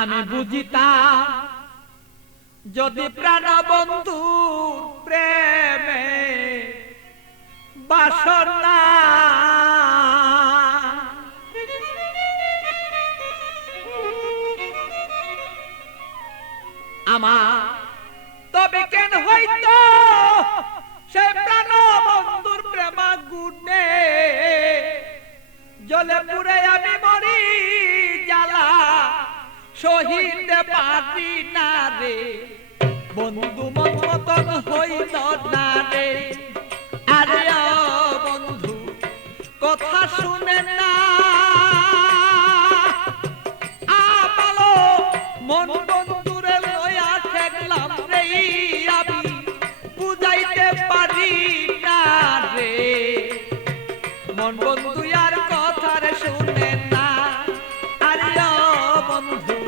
আমি বুঝিতাম যদি প্রাণ বন্ধু প্রেমে বাসনা আমার তবে কেন হইতো সে প্রাণ বন্ধুর প্রেমাগুনে জলে পুরে আমি মরি জ্বালা সহিতে পারি না রে বন্ধু মন মতন হইল না রে আরে বন্ধু কথা শুনে না আমালো মন বন্ধুরে লয়া ঠেকলাম রে আমি বুঝাইতে পারি না রে মন বন্ধু আর কথা রে শুনে না আরে বন্ধু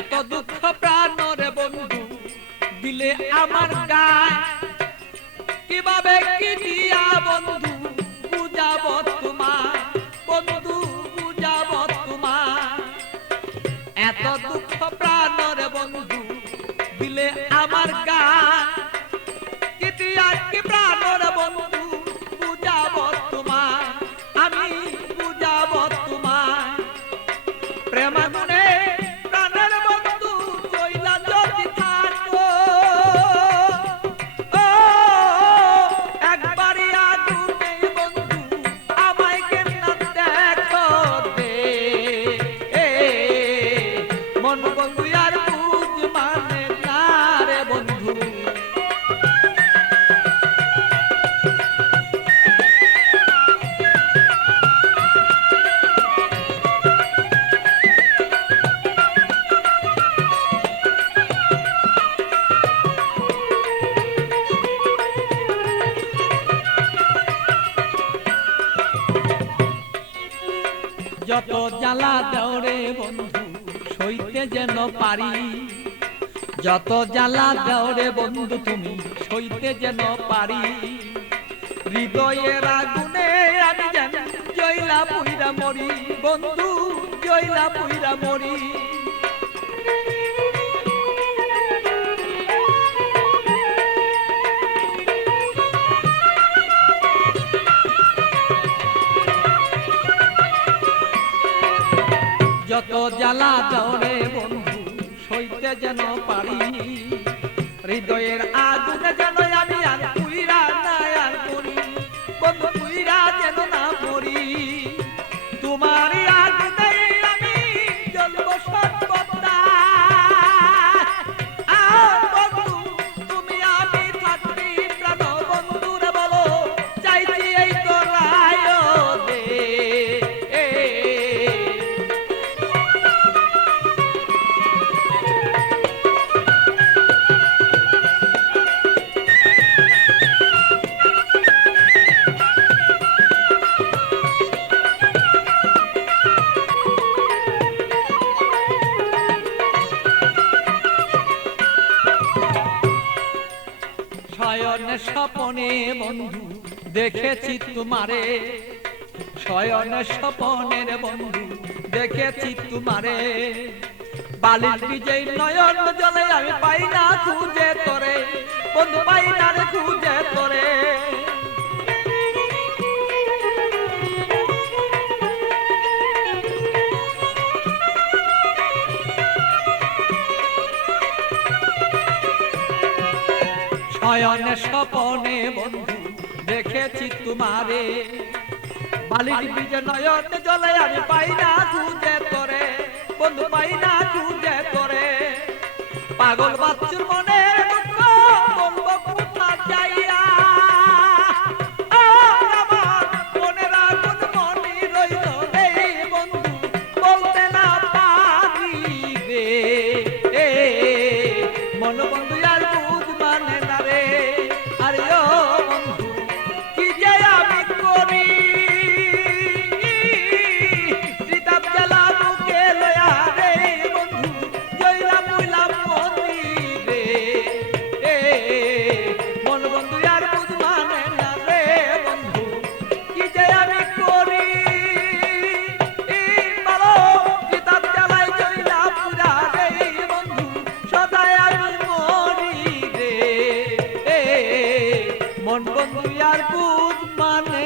এত দুঃখ প্রাণরে বন্ধু দিলে আমার গায় কিভাবে কি দিয়া বন্ধু বুঝাব তোমার বন্ধু বুঝাব তোমার এত দুঃখ প্রাণরে বন্ধু দিলে আমার গায় কি দিয়া কি প্রাণরে বন্ধু বুঝাব তোমার আমি বুঝাব তোমার প্রেমাগুনে যত জ্বালা দেওরে বন্ধু সইতে যেন পারি যত জ্বালা দেওরে বন্ধু তুমি সইতে যেন পারি হৃদয়ের আগুনে আমি যেন জয়লা পুইরা মরি বন্ধু জয়লা পুইরা মরি যত জ্বালা দেওরে বন্ধু সইতে যেন পারি হৃদয়ের আগুনে যেন আমি আর পুইরা না আর মরি বন্ধু পুইরা যেন না মরি তোমার আগুনে আমি জ্বলব সর্বদা বন্ধু তুমি আমি থাকবি প্রাণ বন্ধুরে বলো চাইছি এই তো রায় দে শয়নে স্বপনে বন্ধু দেখেছি তোমারে শয়নে স্বপনের বন্ধু দেখেছি তোমারে বালির বিজয় নয়ন জলে আমি পাই না খুঁজে তোরে বন্ধু পাই না রে খুঁজে তোরে শয়নে স্বপনে বন্ধু দেখেছি তোমারে বালির বিজয় নয়ন জলে আমি পাই না খুঁজে তোরে বন্ধু পাই না খুঁজে তোরে পাগল বাচ্চুর মনে দুঃখ বলবো কোথা যাইয়া আমার মনের আগুন মনে রইল রে বন্ধু বলতে না পারি রে মন বন্ধু আর বুঝ মানে না রে আরে ও বন্ধু কি যে আমি করি মন বন্ধু আর বুঝ মানে